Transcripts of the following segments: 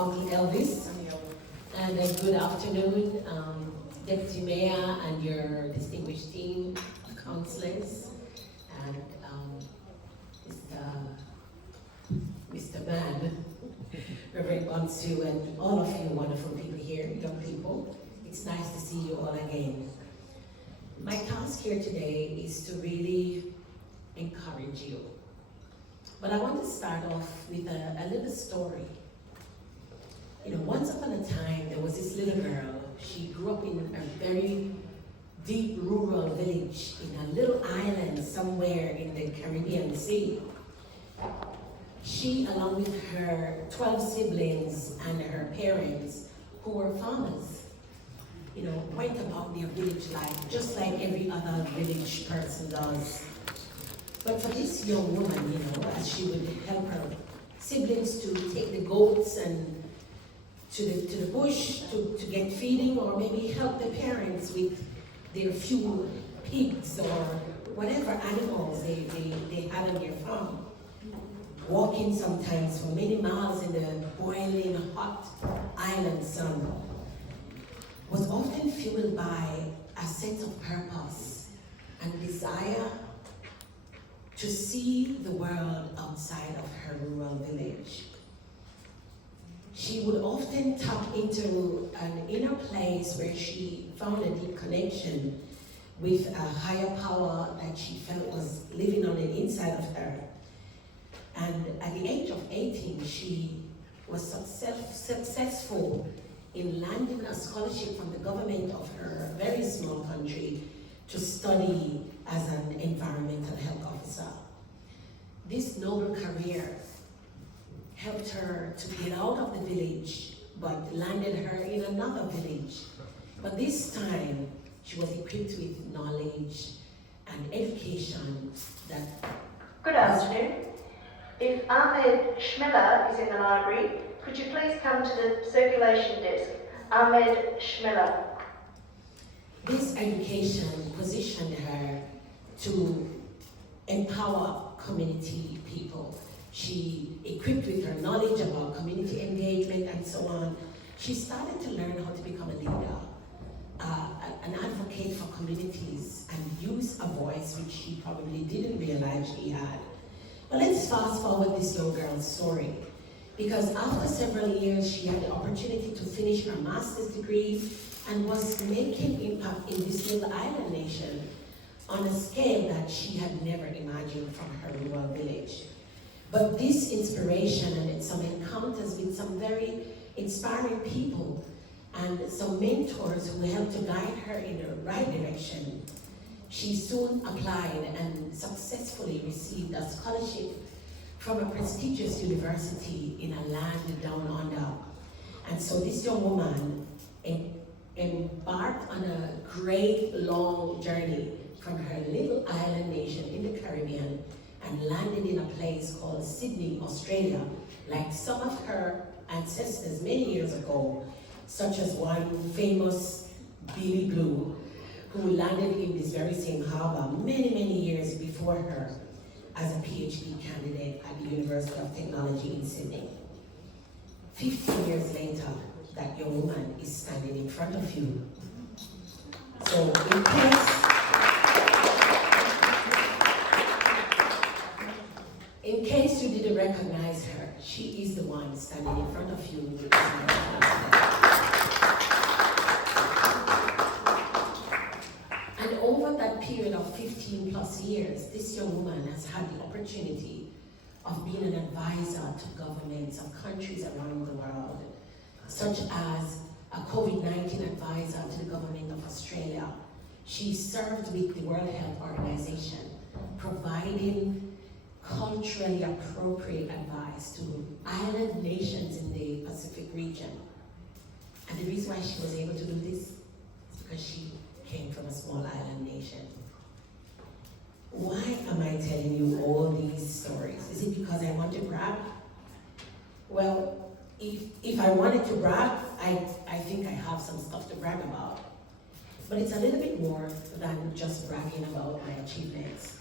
Uncle Elvis, and a good afternoon, Deputy Mayor and your distinguished team, councillors, and Mr. Mann, Reverend Bonsu, and all of you wonderful people here, young people. It's nice to see you all again. My task here today is to really encourage you. But I want to start off with a little story. You know, once upon a time, there was this little girl. She grew up in a very deep rural village in a little island somewhere in the Caribbean Sea. She, along with her 12 siblings and her parents, who were farmers, you know, went about their village life just like every other village person does. But for this young woman, you know, as she would help her siblings to take the goats and to the bush to get feeding, or maybe help the parents with their few pigs or whatever animals they had on their farm. Walking sometimes for many miles in the boiling hot island sun was often fueled by a sense of purpose and desire to see the world outside of her rural village. She would often tap into an inner place where she found a deep connection with a higher power that she felt was living on the inside of her. And at the age of 18, she was successful in landing a scholarship from the government of her very small country to study as an environmental health officer. This noble career helped her to get out of the village, but landed her in another village. But this time, she was equipped with knowledge and education that... Good afternoon. If Ahmed Schmeller is in the library, could you please come to the circulation desk? Ahmed Schmeller. This education positioned her to empower community people. She, equipped with her knowledge about community engagement and so on, she started to learn how to become a leader, an advocate for communities, and use a voice which she probably didn't realize she had. But let's fast forward this young girl's story, because after several years, she had the opportunity to finish her master's degree and was making impact in this little island nation on a scale that she had never imagined from her rural village. But this inspiration and some encounters with some very inspiring people and some mentors who helped to guide her in the right direction, she soon applied and successfully received a scholarship from a prestigious university in a land down under. And so this young woman embarked on a great long journey from her little island nation in the Caribbean and landed in a place called Sydney, Australia, like some of her ancestors many years ago, such as one famous Billy Blue, who landed in this very same harbor many years before her as a PhD candidate at the University of Technology in Sydney. 15 years later, that young woman is standing in front of you. So in case you didn't recognize her, she is the one standing in front of you. And over that period of 15 plus years, this young woman has had the opportunity of being an advisor to governments of countries around the world, such as a COVID-19 advisor to the government of Australia. She served with the World Health Organization, providing culturally appropriate advice to island nations in the Pacific region. And the reason why she was able to do this is because she came from a small island nation. Why am I telling you all these stories? Is it because I want to brag? Well, if I wanted to brag, I think I have some stuff to brag about. But it's a little bit more than just bragging about my achievements.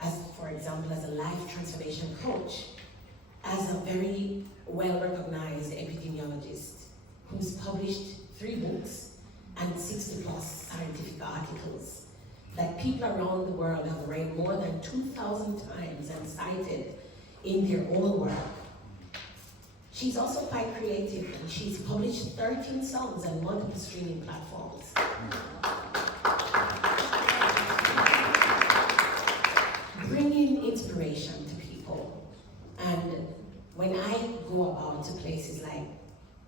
As, for example, as a life transformation coach, as a very well-recognized epidemiologist who's published 3 books and 60 plus scientific articles that people around the world have read more than 2,000 times and cited in their own work. She's also quite creative, and she's published 13 songs and multiple streaming platforms. Bringing inspiration to people. And when I go about to places like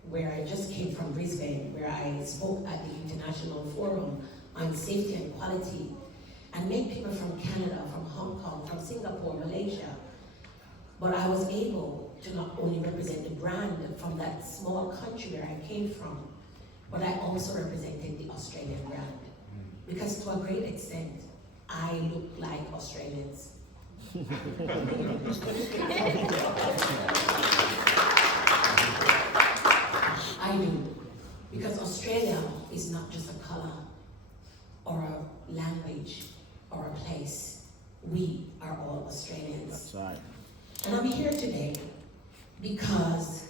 where I just came from, Brisbane, where I spoke at the International Forum on Safety and Quality, and met people from Canada, from Hong Kong, from Singapore, Malaysia, but I was able to not only represent the brand from that small country where I came from, but I also represented the Australian brand. Because to a great extent, I look like Australians. I do. Because Australia is not just a color or a language or a place. We are all Australians. That's right. And I'm here today because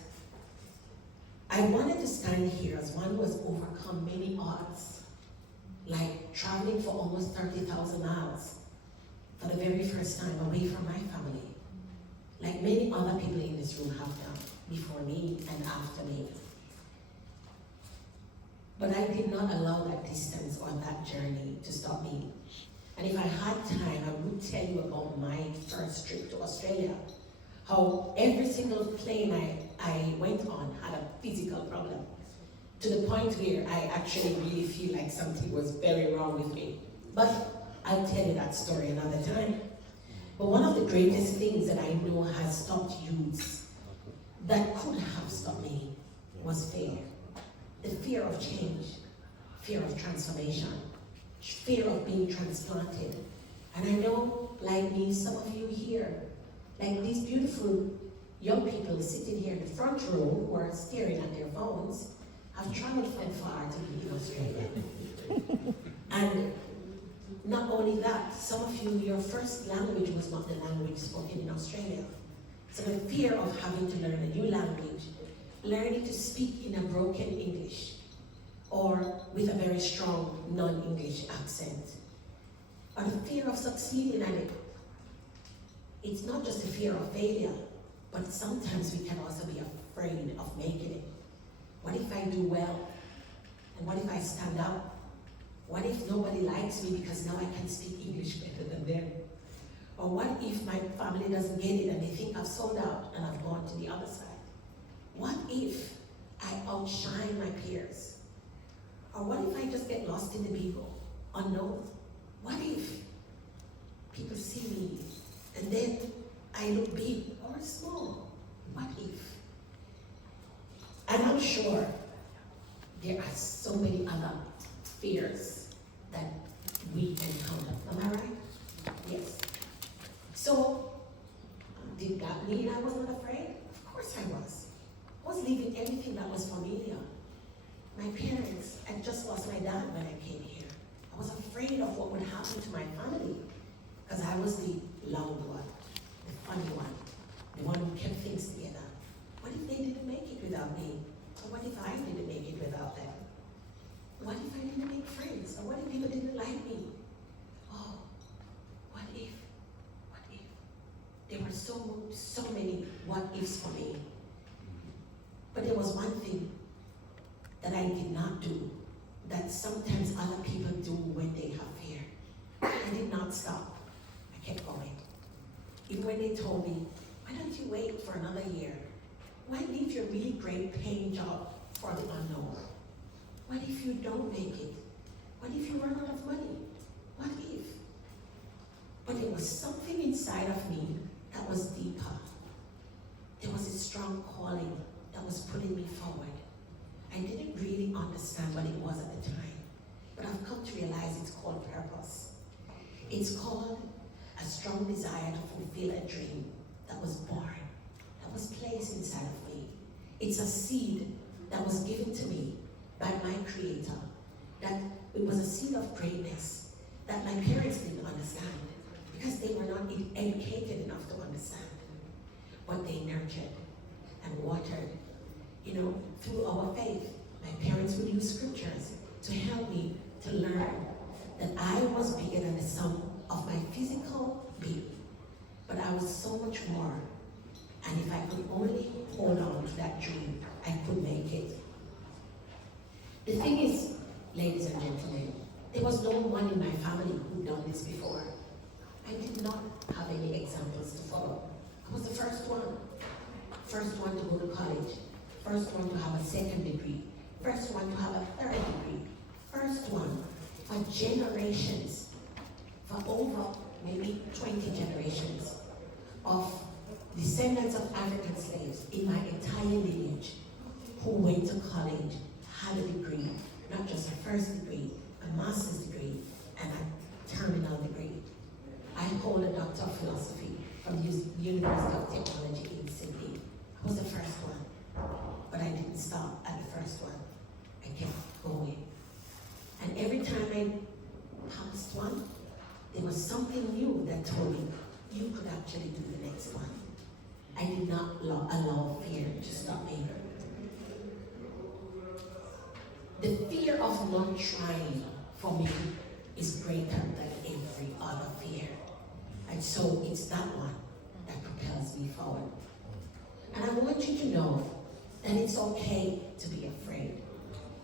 I wanted to stand here as one who has overcome many odds, like traveling for almost 30,000 miles for the very first time away from my family, like many other people in this room have done before me and after me. But I did not allow that distance or that journey to stop me. And if I had time, I would tell you about my first trip to Australia. How every single plane I went on had a physical problem, to the point where I actually really feel like something was very wrong with me. But I'll tell you that story another time. But one of the greatest things that I know has stopped youths that could have stopped me was fear. The fear of change, fear of transformation, fear of being transplanted. And I know, like me, some of you here, like these beautiful young people sitting here in the front row who are staring at their phones, have traveled from far to be in Australia. And not only that, some of you, your first language was not the language spoken in Australia. So the fear of having to learn a new language, learning to speak in a broken English, or with a very strong non-English accent, or the fear of succeeding at it. It's not just a fear of failure, but sometimes we can also be afraid of making it. What if I do well? And what if I stand up? What if nobody likes me because now I can speak English better than them? Or what if my family doesn't get it and they think I've sold out and I've gone to the other side? What if I outshine my peers? Or what if I just get lost in the people, unknown? What if people see me and then I look big or small? What if? And I'm sure there are so many other fears that we encounter. Am I right? Yes. So, did that mean I was not afraid? Of course I was. I was leaving everything that was familiar. My parents, I just lost my dad when I came here. I was afraid of what would happen to my family because I was the loud one, the funny one, the one who kept things together. What if they didn't make it without me? Or what if I didn't make it without them? What if I didn't make friends? Or what if people didn't like me? Oh, what if? What if? There were so many what ifs for me. But there was one thing that I did not do that sometimes other people do when they have fear. I did not stop. I kept going. Even when they told me, why don't you wait for another year? Why leave your really great paying job for the unknown? What if you don't make it? What if you run out of money? What if? But there was something inside of me that was deeper. There was a strong calling that was pulling me forward. I didn't really understand what it was at the time, but I've come to realize it's called purpose. It's called a strong desire to fulfill a dream that was born, that was placed inside of me. It's a seed that was given to me by my Creator, that it was a seed of greatness that my parents didn't understand because they were not educated enough to understand. what they nurtured and watered. You know, through our faith, my parents would use scriptures to help me to learn that I was bigger than the sum of my physical being, but I was so much more. And if I could only hold on to that dream, I could make it. The thing is, ladies and gentlemen, there was no one in my family who'd done this before. I did not have any examples to follow. I was the first one to go to college, first one to have a second degree, first one to have a third degree, first one for generations, for over maybe 20 generations of descendants of African slaves in my entire lineage who went to college, had a degree, not just a first degree, a master's degree, and a terminal degree. I hold a Doctor of Philosophy from the University of Technology in Sydney. I was the first one, but I didn't stop at the first one. I kept going. And every time I passed one, there was something new that told me, you could actually do the next one. I did not allow fear to stop me. The fear of not trying for me is greater than every other fear. And so it's that one that propels me forward. And I want you to know that it's okay to be afraid.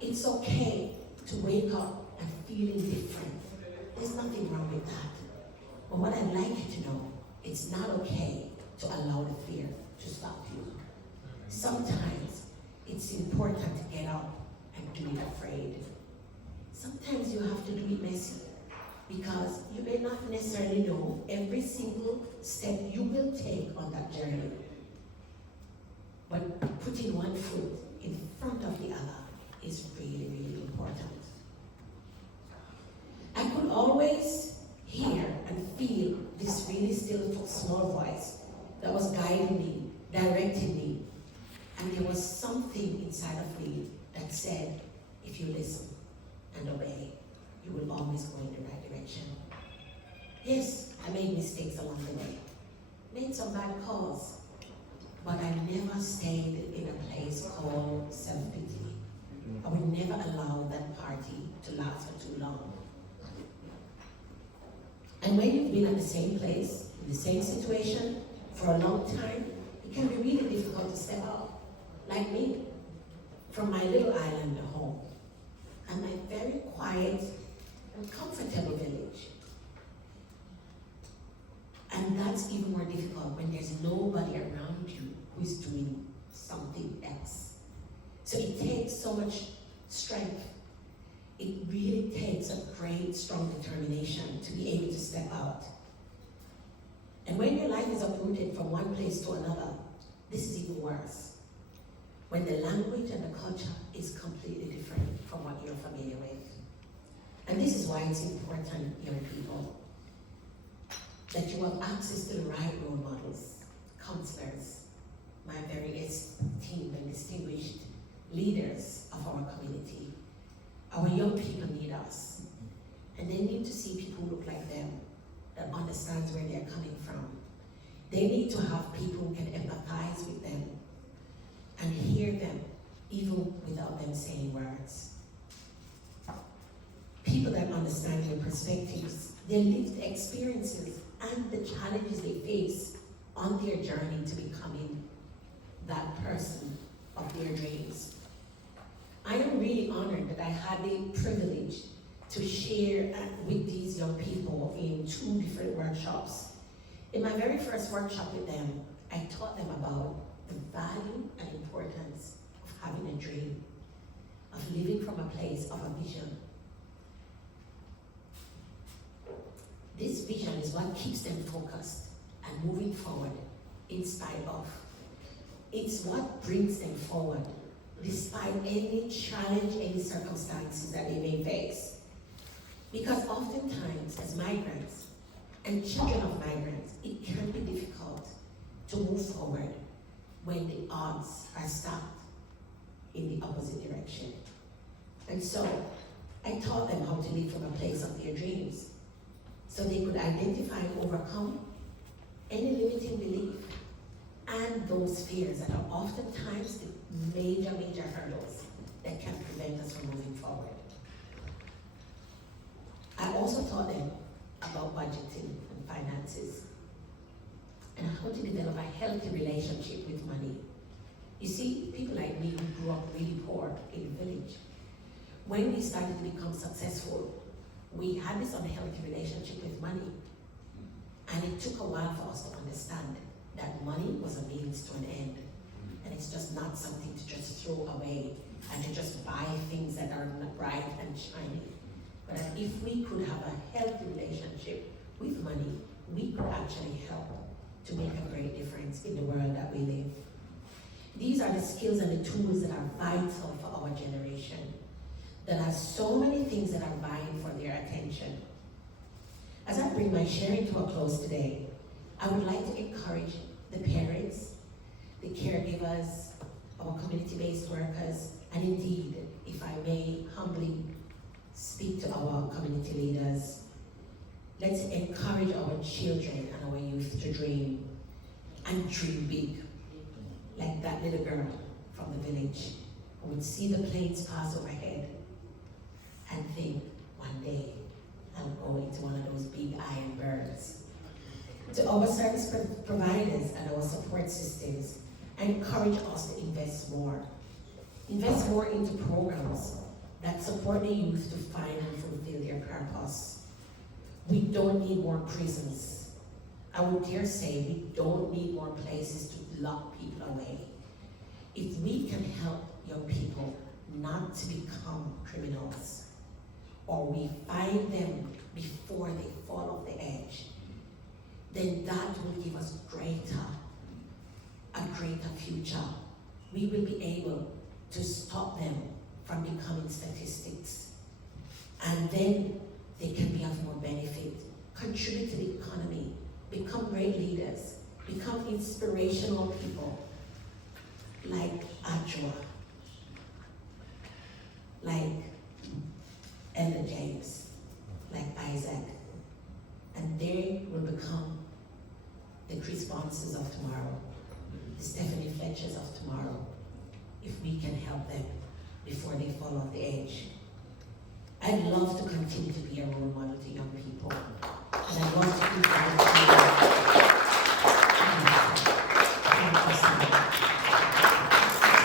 It's okay to wake up and feeling different. There's nothing wrong with that. But what I'd like you to know, it's not okay to allow the fear to stop you. Sometimes it's important to get up and do it afraid. Sometimes you have to do it messy because you may not necessarily know every single step you will take on that journey. But putting one foot in front of the other is really, really important. I could always hear and feel this really still small voice that was guiding me, directing me. And there was something inside of me that said, if you listen and obey, you will always go in the right direction. Yes, I made mistakes along the way, made some bad calls, but I never stayed in a place called self-pity. I would never allow that party to last for too long. And when you've been at the same place, in the same situation, for a long time, it can be really difficult to step out. Like me, from my little island at home, and my very quiet and comfortable village. And that's even more difficult when there's nobody around you who is doing something else. So it takes so much strength. It really takes a great, strong determination to be able to step out. And when your life is uprooted from one place to another, this is even worse. When the language and the culture is completely different from what you're familiar with. And this is why it's important, young people, that you have access to the right role models, counselors, my very esteemed and distinguished leaders of our community. Our young people need us, and they need to see people who look like them, that understands where they're coming from. They need to have people who can empathize with them and hear them, even without them saying words. People that understand their perspectives, their lived experiences, and the challenges they face on their journey to becoming that person of their dreams. I am really honored that I had the privilege to share with these young people in 2 different workshops. In my very first workshop with them, I taught them about the value and importance of having a dream, of living from a place of a vision. This vision is what keeps them focused and moving forward in spite of. It's what brings them forward despite any challenge, any circumstances that they may face. Because oftentimes, as migrants and children of migrants, it can be difficult to move forward when the odds are stacked in the opposite direction. And so, I taught them how to live from a place of their dreams, so they could identify and overcome any limiting belief and those fears that are oftentimes the major hurdles that can prevent us from moving forward. I also taught them about budgeting and finances and how to develop a healthy relationship with money. You see, people like me who grew up really poor in the village, when we started to become successful, we had this unhealthy relationship with money. And it took a while for us to understand that money was a means to an end. And it's just not something to just throw away and to just buy things that are bright and shiny. But that if we could have a healthy relationship with money, we could actually help to make a great difference in the world that we live. These are the skills and the tools that are vital for our generation. There are so many things that are vying for their attention. As I bring my sharing to a close today, I would like to encourage the parents, the caregivers, our community-based workers, and indeed, if I may humbly speak to our community leaders, let's encourage our children and our youth to dream, and dream big, like that little girl from the village who would see the planes pass overhead and think, one day, I'll go into one of those big iron birds. To our service providers and our support systems, I encourage us to invest more. Invest more into programs that support the youth to find and fulfill their purpose. We don't need more prisons. I would dare say we don't need more places to lock people away. If we can help young people not to become criminals, or we find them before they fall off the edge, then that will give us a greater future. We will be able to stop them from becoming statistics. And then they can be of more benefit, contribute to the economy, become great leaders, become inspirational people like Ajwa, like Elder James, like Isaac. And they will become the Chris Bonses of tomorrow, the Stephanie Fletchers of tomorrow, if we can help them before they fall off the edge. I'd love to continue to be a role model to young people, and I'd love to keep